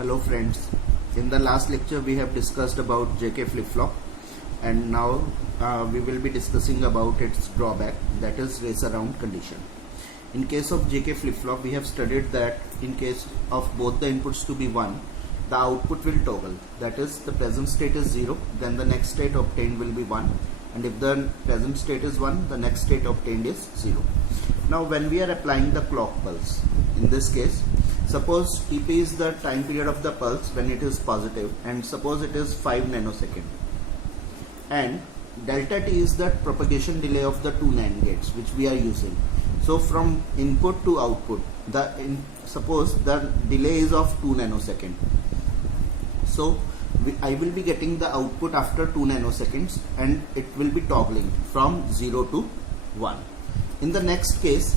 Hello friends, in the last lecture we have discussed about JK flip-flop, and now we will be discussing about its drawback, that is race around condition. In case of JK flip-flop, we have studied that in case of both the inputs to be 1, the output will toggle, that is the present state is 0, then the next state obtained will be 1, and if the present state is 1, the next state obtained is 0. Now when we are applying the clock pulse, in this case, suppose Tp is the time period of the pulse when it is positive, and suppose it is 5 nanosecond, and delta t is the propagation delay of the two NAND gates which we are using. So from input to output, suppose the delay is of 2 nanosecond. So I will be getting the output after 2 nanoseconds, and it will be toggling from 0 to 1. In the next case,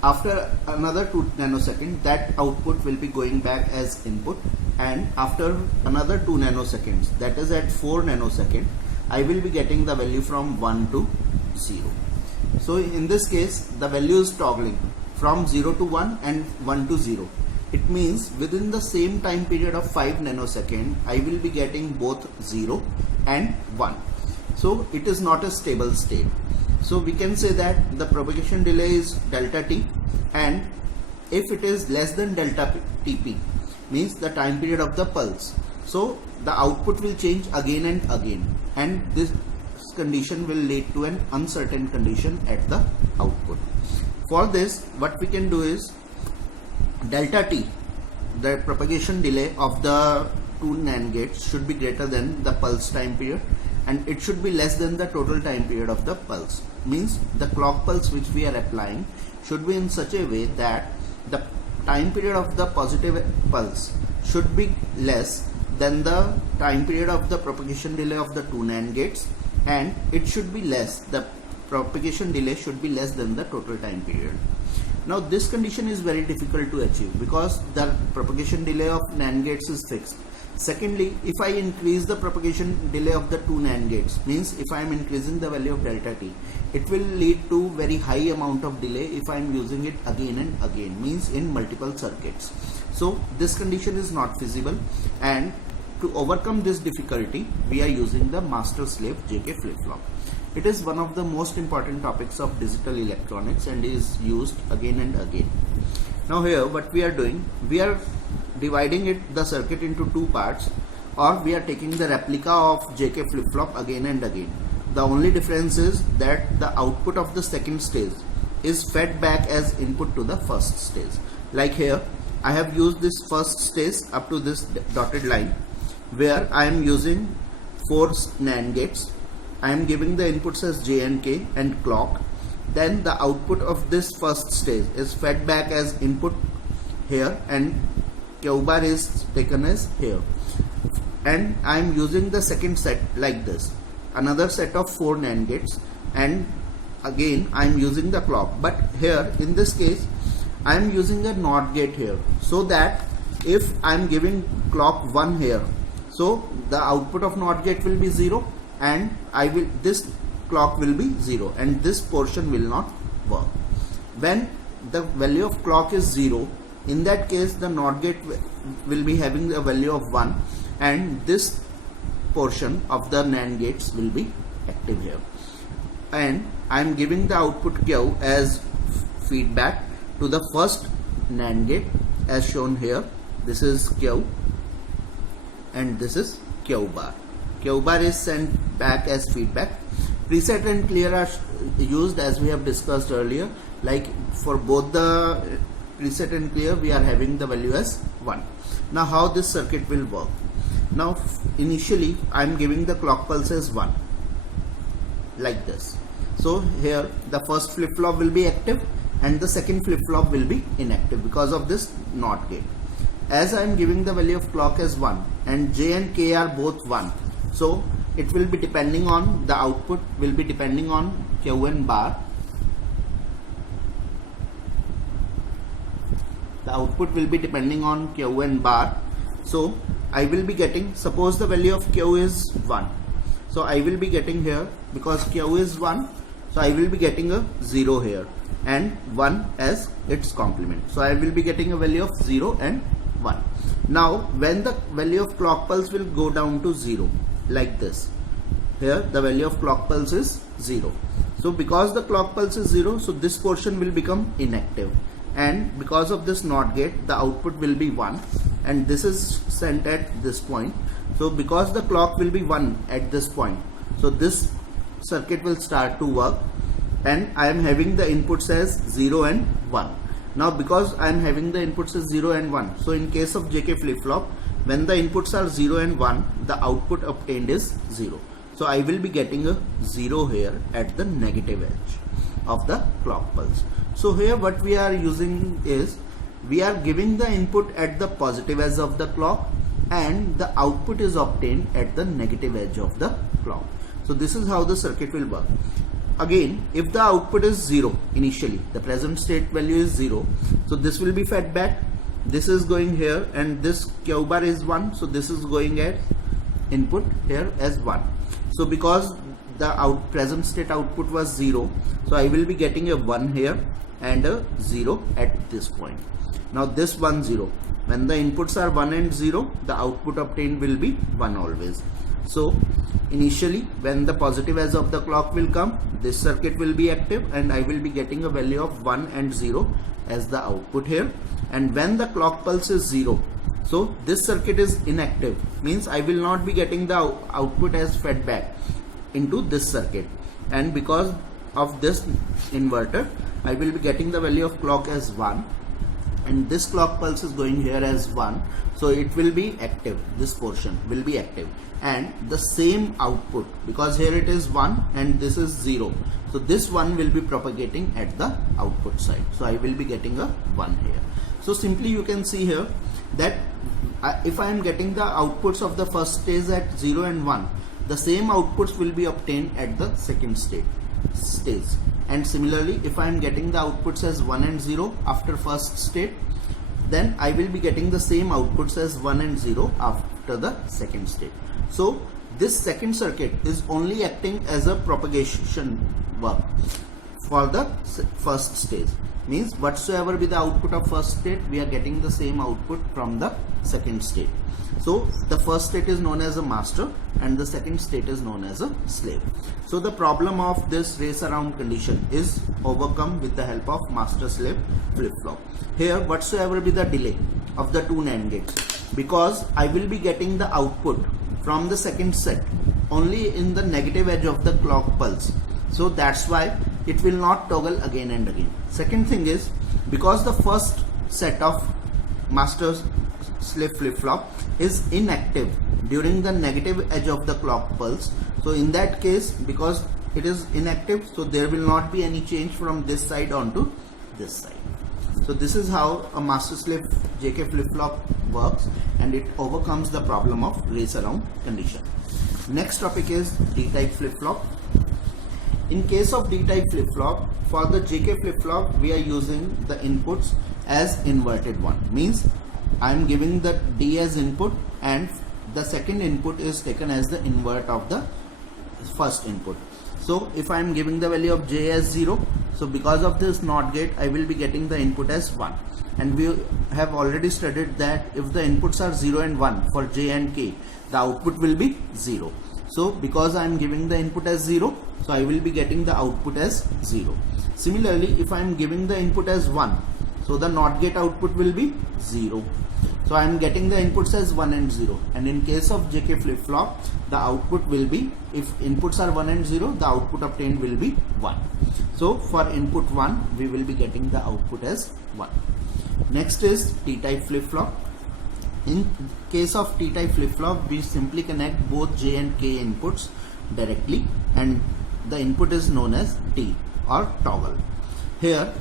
after another 2 nanosecond, that output will be going back as input, and after another 2 nanoseconds, that is at 4 nanosecond, I will be getting the value from 1 to 0. So in this case, the value is toggling from 0 to 1 and 1 to 0. It means within the same time period of 5 nanosecond, I will be getting both 0 and 1. So it is not a stable state. So we can say that the propagation delay is delta t, and if it is less than delta tp, means the time period of the pulse, so the output will change again and again, and this condition will lead to an uncertain condition at the output. For this, what we can do is delta t, the propagation delay of the two NAND gates, should be greater than the pulse time period, and it should be less than the total time period of the pulse. Means the clock pulse which we are applying should be in such a way that the time period of the positive pulse should be less than the time period of the propagation delay of the two NAND gates, and it should be less, the propagation delay should be less than the total time period. Now this condition is very difficult to achieve because the propagation delay of NAND gates is fixed. Secondly, if I increase the propagation delay of the two NAND gates, means if I am increasing the value of delta t, it will lead to very high amount of delay if I am using it again and again, means in multiple circuits. So this condition is not feasible, and to overcome this difficulty, we are using the master-slave JK flip-flop. It is one of the most important topics of digital electronics and is used again and again. Now here what we are doing, we are dividing the circuit into two parts, or we are taking the replica of JK flip-flop again and again. The only difference is that the output of the second stage is fed back as input to the first stage. Like here, I have used this first stage up to this dotted line, where I am using 4 NAND gates. I am giving the inputs as J and K and clock. Then the output of this first stage is fed back as input here, and Q bar is taken as here. And I am using the second set like this, another set of 4 NAND gates, and again I am using the clock. But here in this case, I am using a NOT gate here, so that if I am giving clock 1 here, so the output of NOT gate will be 0, and this clock will be 0, and this portion will not work. When the value of clock is 0, in that case the NOT gate will be having a value of 1, and this portion of the NAND gates will be active here. And I am giving the output Q as feedback to the first NAND gate as shown here. This is Q and this is Q bar. Q bar is sent back as feedback. Preset and clear are used as we have discussed earlier. Like for both the preset and clear, we are having the value as 1. Now how this circuit will work? Now initially I am giving the clock pulse as 1 like this. So here the first flip-flop will be active and the second flip-flop will be inactive because of this NOT gate. As I am giving the value of clock as 1 and J and K are both 1, so it will be depending on, the output will be depending on Q and bar. The output will be depending on Q and bar. So I will be getting, suppose the value of Q is 1. So I will be getting here, because Q is 1, so I will be getting a 0 here and 1 as its complement. So I will be getting a value of 0 and 1. Now when the value of clock pulse will go down to 0 like this, here the value of clock pulse is 0. So because the clock pulse is 0, so this portion will become inactive, and because of this NOT gate the output will be 1, and this is sent at this point. So because the clock will be 1 at this point, so this circuit will start to work, and I am having the inputs as 0 and 1. Now because I am having the inputs as 0 and 1, so in case of JK flip-flop, when the inputs are 0 and 1, the output obtained is 0. So I will be getting a 0 here at the negative edge of the clock pulse. So here what we are using is, we are giving the input at the positive edge of the clock, and the output is obtained at the negative edge of the clock. So this is how the circuit will work. Again, if the output is 0 initially, the present state value is 0, so this will be fed back. This is going here, and this Q bar is 1, so this is going at input here as 1. So because the present state output was 0, so I will be getting a 1 here and a 0 at this point. Now this 1 0, when the inputs are 1 and 0, the output obtained will be 1 always. So initially when the positive edge of the clock will come, this circuit will be active, and I will be getting a value of 1 and 0 as the output here. And when the clock pulse is 0, so this circuit is inactive, means I will not be getting the output as fed back into this circuit, and because of this inverter I will be getting the value of clock as 1, and this clock pulse is going here as 1, so it will be active, this portion will be active, and the same output, because here it is 1 and this is 0, so this 1 will be propagating at the output side, so I will be getting a 1 here. So simply you can see here that if I am getting the outputs of the first stage at 0 and 1, the same outputs will be obtained at the second stage. And similarly, if I am getting the outputs as 1 and 0 after first state, then I will be getting the same outputs as 1 and 0 after the second state. So this second circuit is only acting as a propagation work for the first stage, means whatsoever be the output of first state, we are getting the same output from the second state. So the first state is known as a master and the second state is known as a slave. So the problem of this race around condition is overcome with the help of master slave flip-flop. Here whatsoever be the delay of the two NAND gates, because I will be getting the output from the second set only in the negative edge of the clock pulse, so that's why it will not toggle again and again. Second thing is, because the first set of master slave flip-flop is inactive during the negative edge of the clock pulse, so in that case, because it is inactive, so there will not be any change from this side onto this side. So this is how a master slave JK flip-flop works, and it overcomes the problem of race around condition. Next topic is D-type flip-flop. In case of D-type flip-flop, for the JK flip-flop we are using the inputs as inverted one, means I am giving the D as input and the second input is taken as the invert of the first input. So if I am giving the value of J as 0, so because of this NOT gate I will be getting the input as 1, and we have already studied that if the inputs are 0 and 1 for J and K, the output will be 0. So because I am giving the input as 0, so I will be getting the output as 0. Similarly, if I am giving the input as 1, so the NOT gate output will be 0. So I am getting the inputs as 1 and 0, and in case of JK flip-flop, the output will be, if inputs are 1 and 0, the output obtained will be 1. So for input 1, we will be getting the output as 1. Next is T-type flip-flop. In case of T-type flip-flop, we simply connect both J and K inputs directly, and the input is known as T or toggle. Here,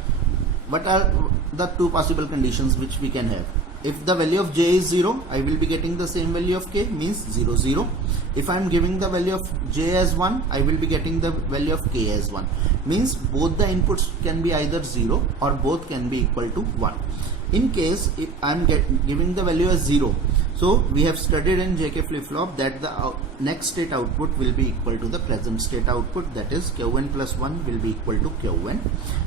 what are the two possible conditions which we can have? If the value of J is 0, I will be getting the same value of K, means 0 0. If I am giving the value of J as 1, I will be getting the value of K as 1, means both the inputs can be either 0 or both can be equal to 1. In case if I am giving the value as 0, so we have studied in JK flip-flop that the next state output will be equal to the present state output, that is Qn plus 1 will be equal to Qn,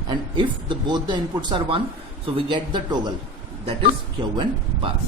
and if both the inputs are 1, so we get the toggle, that is Qn bar.